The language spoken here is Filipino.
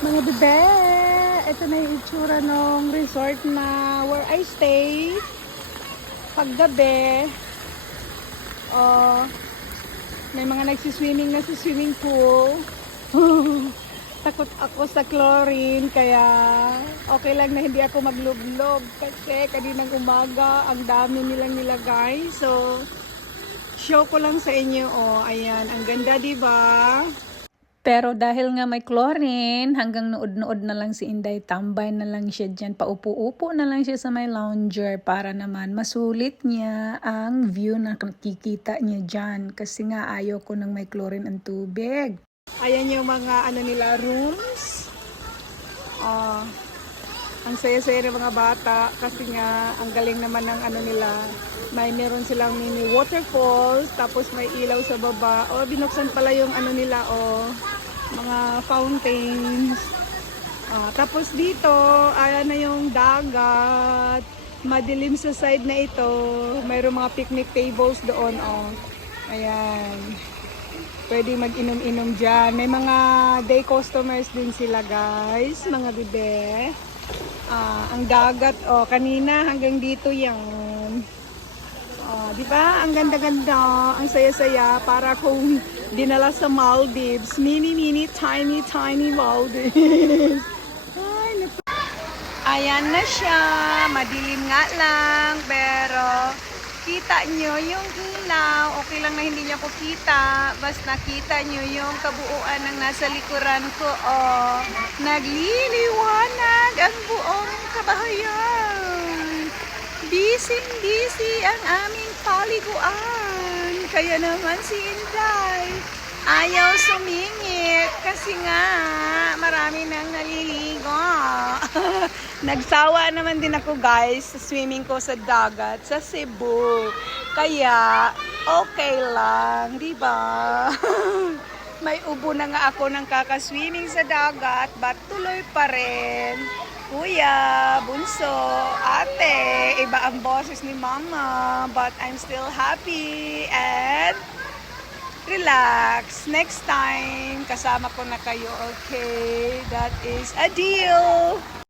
Mga bebe, ito na yung itsura ng resort na where I stay. Paggabi, oh, may mga nagsiswimming na sa swimming pool. Takot ako sa chlorine, kaya okay lang na hindi ako maglublob kasi kaninang umaga ang dami nilang nilagay. So, show ko lang sa inyo, oh, ayan, ang ganda, diba? Pero dahil nga may chlorine, hanggang nood-nood na lang si Inday, tambay na lang siya dyan, paupo-upo na lang siya sa may lounger para naman masulit niya ang view na nakikita niya dyan. Kasi nga ayaw ko ng may chlorine ang tubig. Ayan yung mga ano nila, rooms. Ang saya-saya ng mga bata kasi nga ang galing naman ng ano nila. Meron silang mini waterfalls, tapos may ilaw sa baba. Binuksan pala yung ano nila, mga fountains. Tapos dito, ayan na yung dagat. Madilim sa side na ito. Mayroong mga picnic tables doon, Ayan. Pwede mag-inom-inom dyan. May mga day customers din sila, guys. Mga bibe. Ang dagat, kanina hanggang dito yan. Di ba? Ang ganda-ganda, ang saya-saya, para kung dinala sa Maldives. Mini, tiny Maldives. Ayan na siya. Madilim nga lang, pero kita nyo yung ilaw. Okay lang na hindi niya ko kita. Basta nakita nyo yung kabuuan ng nasa likuran ko. Nagliliwanag ang buong kabahayan. Busy ang aming paliguan. Kaya naman si Inday ayaw sumingit kasi nga marami nang naliligo. Nagsawa naman din ako, guys, sa swimming ko sa dagat sa Cebu. Kaya okay lang, di ba? May ubo na nga ako ng kakaswimming sa dagat, but tuloy pa rin. Kuya, bunso, ate, iba ang boses ni mama, but I'm still happy and relax. Next time, kasama ko na kayo, okay? That is a deal!